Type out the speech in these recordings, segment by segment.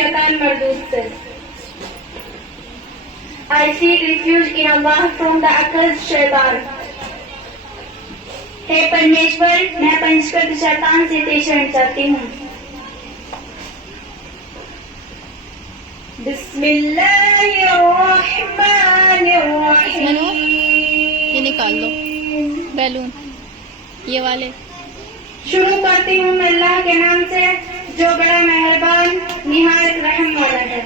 शैतान मरदूद से। I seek refuge in Allah from the accursed शैतान। हे परमेश्वर, मैं पंचकृत शैतान से तेरी शरण चाहती हूँ। बिस्मिल्लाहिर्रहमानिर्रहीम। ये निकाल दो बैलून, ये वाले। शुरू करती हूँ मैं अल्लाह के नाम से जो बड़ा मेहरबान निहायत रहम वाला है।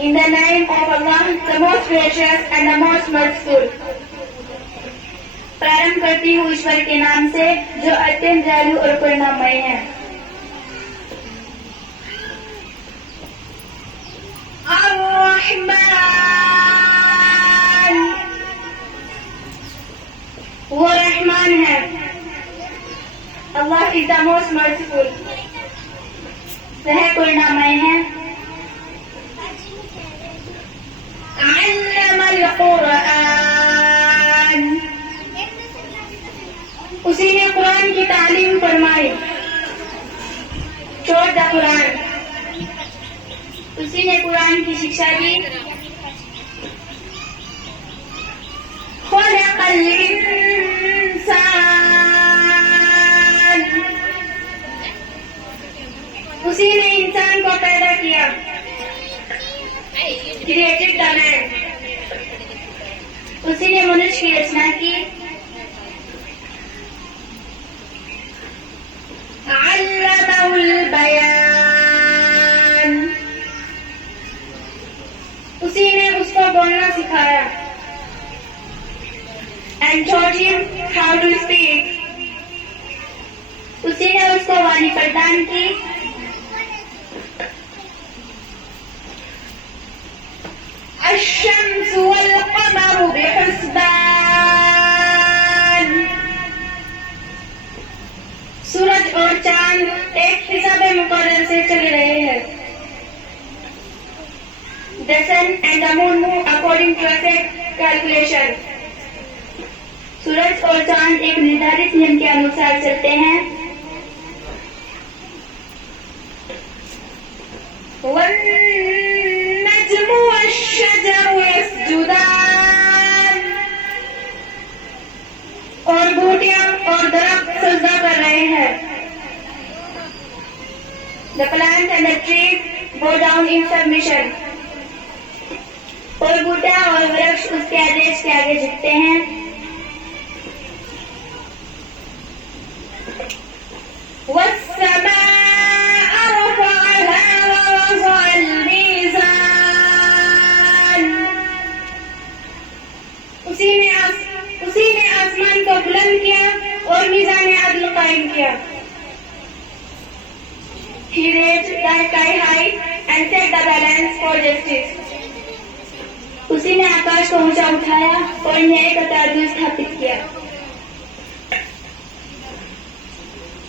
In the name of Allah, the most gracious and the most merciful। प्रारंभ करती हूँ ईश्वर के नाम से जो अत्यंत दयालु और करुणामय है। अर्रहमान, वो रहमान है। Allah is the most merciful, वह करुणामय है। अल्लमल कुरआन, उसी ने कुरान की तालीम फरमाई। छोड़ द कुरान, उसी ने कुरान की शिक्षा दी। खुलक़ल इंसान, उसी ने इंसान को पैदा किया। क्रिएटेड द मैन, उसी ने मनुष्य की रचना की। अल्लमहुल बयान, उसी ने उसको बोलना सिखाया। And taught him how to speak, उसी ने उसको वाणी प्रदान की। अश्शम्स वल क़मरु बिहुस्बान, सूरज और चांद एक हिसाब मुकर्रर से चल रहे हैं। The sun and the moon move according to a set calculation, सूरज और चांद एक निर्धारित नियम के अनुसार चलते हैं। वन्नज्मु वश्शजरु यस्जुदान, और बूटियां और दरख्त सजदा कर रहे हैं। The plants and the trees bow down in submission, और बूटा और वृक्ष उसके आदेश के आगे झुकते हैं। वस्समाअ रफ़अहा ववज़अल मीज़ान, उसी ने आसमान को बुलंद किया और मीज़ान अदल कायम किया। He raised the sky high and set the balance for justice, उसी ने आकाश को ऊंचा उठाया और न्याय का तराजू स्थापित किया।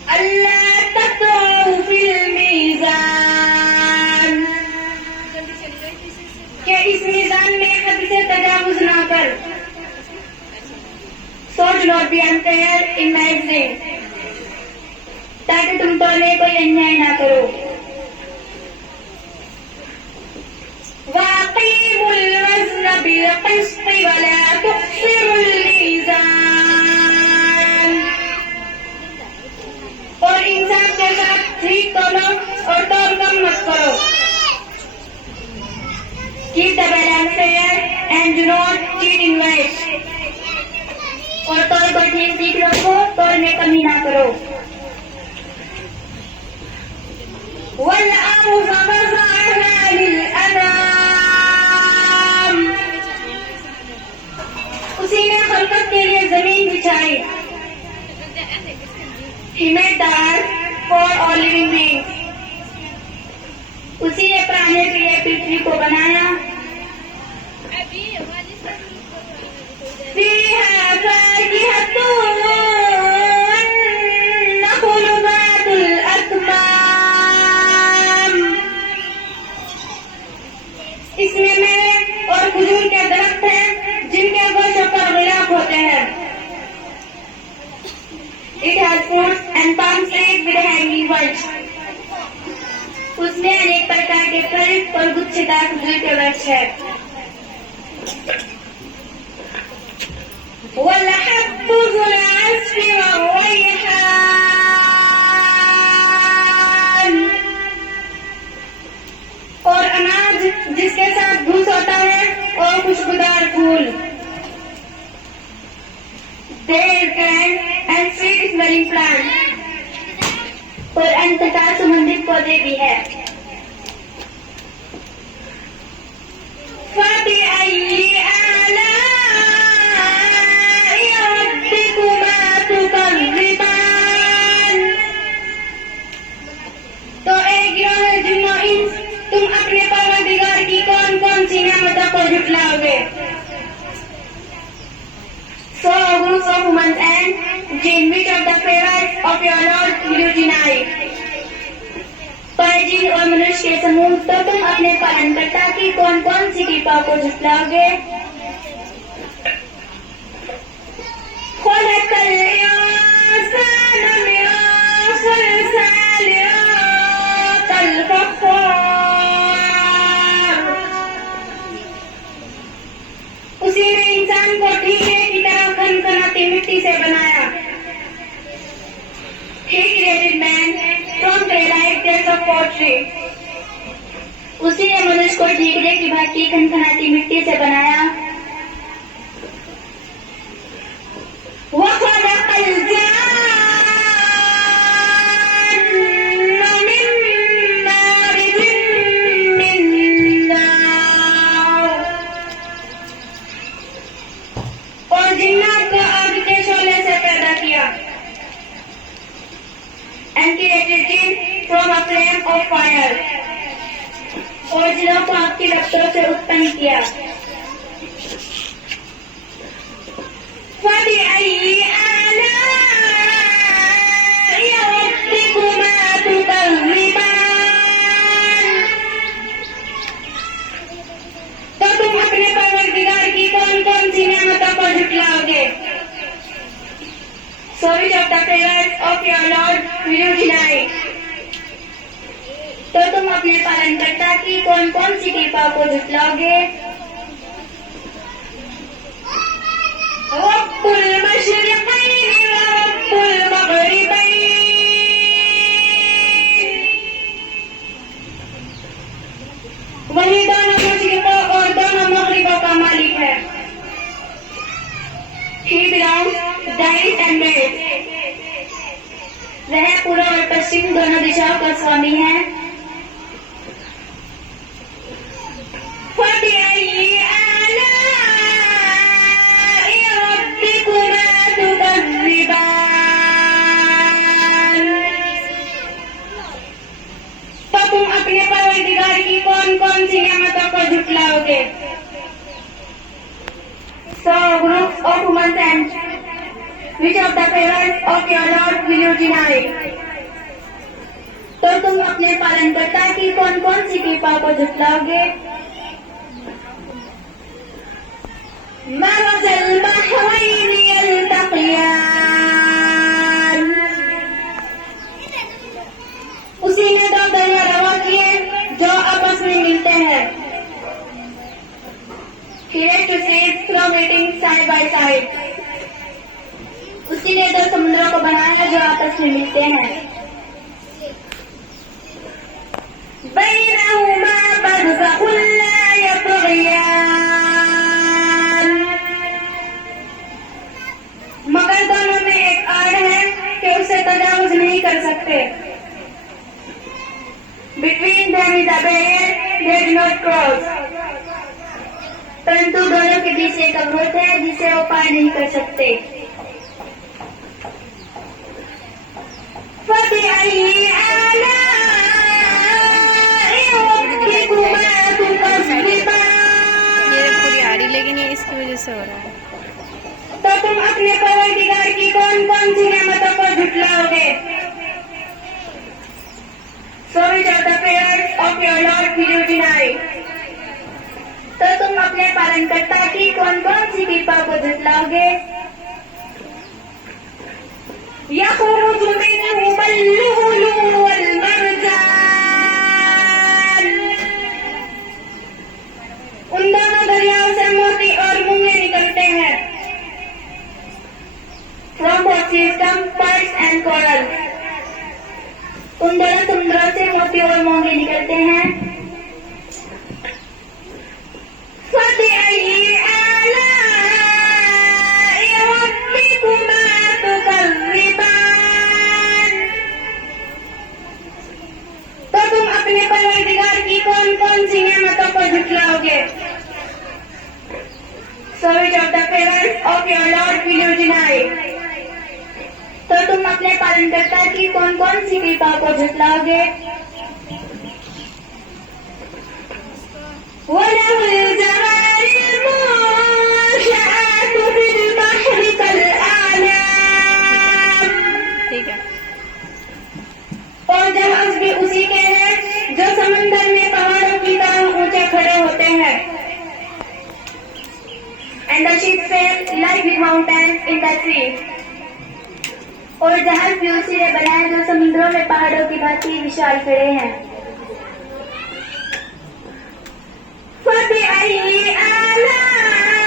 अल्लाह तत्गौ फिल मीज़ान, कि इस मीज़ान में हद से तजावुज ना कर। So do not be unfair in measuring, ताकि तुम तौले कोई अन्याय ना करो। वाक़ीमुल वज़्न बिल-क़िस्त वला तुख़्सिरुल मीज़ान, और इंसाफ के साथ ठीक तोलो और तौल कम मत करो। Keep the balance fair and do not cheat in weight, और तौल को ठीक रखो, तौल में कमी ना करो। वल-अर्ज़ वज़अहा लिल-अनाम, उसी ने खल्क़त के लिए जमीन बिछाई। He made the earth for all living beings, उसी ने प्राणियों के लिए पृथ्वी को बनाया। फ़ीहा फ़ाकिहतुन वन्नख़्लु ज़ातुल अक्माम, इसमें मेवे और खजूर के दरख्त हैं जिनके गोशों पर गुलाब होते हैं। It has fruits and palm trees with hanging buds, उसमें अनेक प्रकार के फल और गुच्छेदार खजूर के वृक्ष है। वल्हब्बु ज़ुल अस्फ़ि वर्रैहान, और अनाज जिसके साथ घुस होता है और खुशबूदार फूल। There grand and sweet smelling plant, और अंततः सुगंधित पौधे भी है। फबिअय्यि आलाइ रब्बिकुमा तुकज़्ज़िबान। तो एक गिरोह है जिन्होंने तुम अपने परवरदिगार की कौन कौन सी नेमतों को झुटलाओगे। So groups of women and jinn, which of the favorites of your Lord will you deny? पर जिन और मनुष्य के समूह, तो तुम अपने पालनकर्ता की कौन कौन सी कृपा को झुटलाओगे। खलक़ल इंसान मिन सलसालिन कल-फ़ख़्फ़ार। उसी ने इंसान को ठीकरे की तरह खनखनाती मिट्टी से बनाया। He created man from clay-like bits of pottery. उसी ने मनुष्य को ठीकरे की भांति खनखनाती मिट्टी से बनाया। वख़लक़ल जान्न मिन मारिजिन मिन नार, और जिन्नात को आग के शोले से पैदा किया। And created jinn from a flame of fire, और जिन्हों को आग की लपटों से उत्पन्न किया। फबिअय्यि आलाइ रब्बिकुमा तुकज़्ज़िबान। तो तुम अपने परवरदिगार की कौन कौन सी नेमतों को झुटलाओगे। So which of the favorites of your Lord will you deny? तो तुम अपने पालनकर्ता की कौन कौन सी कृपा को झुटलाओगे। रब्बुल मशरिक़ैनि व रब्बुल मग़रिबैन, वही दोनों मशरिक़ों और दोनों मग़रिबों का मालिक है। He belongs days and days, वह पूर्व और पश्चिम दोनों दिशाओं का स्वामी है। फबिअय्यि आलाइ रब्बिकुमा तुकज़्ज़िबान। तो तुम अपने परवरदिगार की कौन कौन सी नेमतों को झुटलाओगे। So groups of women and which of the favorites of your Lord will you deny? तो तुम अपने पालनकर्ता की कौन कौन सी कृपा को झुटलाओगे। मरजल बहरैनि यल्तक़ियान, उसी ने दो दरिया रवा किए जो आपस में मिलते हैं। Create to seas from meeting side by side, उसी ने दो समुद्रों को बनाया जो आपस में मिलते हैं। बैनहुमा बरज़ख़ुन ला यब्ग़ियान, मगर दोनों में एक आड़ है कि उसे तजावुज नहीं कर सकते। Between them is a barrier they do not cross, परंतु दोनों के बीच एक अवरोध है जिसे वो पार नहीं कर सकते। फबिअय्यि आलाइ रब्बिकुमा तुकज़्ज़िबान। ये पूरी आ रही, लेकिन ये इसकी वजह से हो रहा है। तो तुम अपने परवरदिगार की कौन कौन सी नेमतों को झुटलाओगे। So which of the favorites of your Lord will you deny? तो तुम अपने पालनकर्ता की कौन कौन सी कृपा को झुटलाओगे। यख़रुजु मिन्हुमुल लुअलुअ वल Marjan, ecosystem, birds and corals. उन दोनों समुद्रों से मोती और मोंगे निकलते हैं. فبأي آلاء ربكما تكذبان. तो तुम अपने परवरदिगार की कौन कौन सी नेमतों को झुठलाओगे? So which of the favors of your Lord will you deny? तो तुम अपने पालनकर्ता की कौन कौन सी कृपा को झुठलाओगे? وَلَهُ الْجَوَارِ الْمُنشَآتُ فِي الْبَحْرِ كَالْأَعْلَامِ. ठीक है. और जहाज भी उसी के हैं जो समंदर में पहाड़ों की तरह ऊंचे खड़े होते हैं. And the ships sail like big mountains in the sea. और जहाज भी उसी ने बनाया जो समुद्रों में पहाड़ों की भांति विशाल खड़े हैं. فبأي آلاء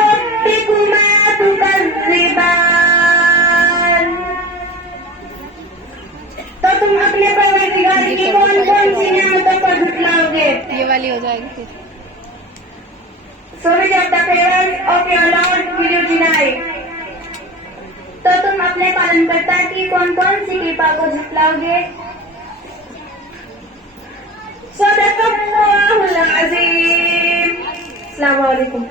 ربكما تكذبان. तो तुम अपने परवरदिगार की कौन कौन सी नेमतों को झुठलाओगे? ये वाली हो जाएगी फिर. So which of the favors of your Lord will you deny? तो तुम अपने पालनकर्ता की कौन कौन सी कृपा को झुठलाओगे? सदक़ल्लाहुल अज़ीम. अस्सलामु अलैकुम.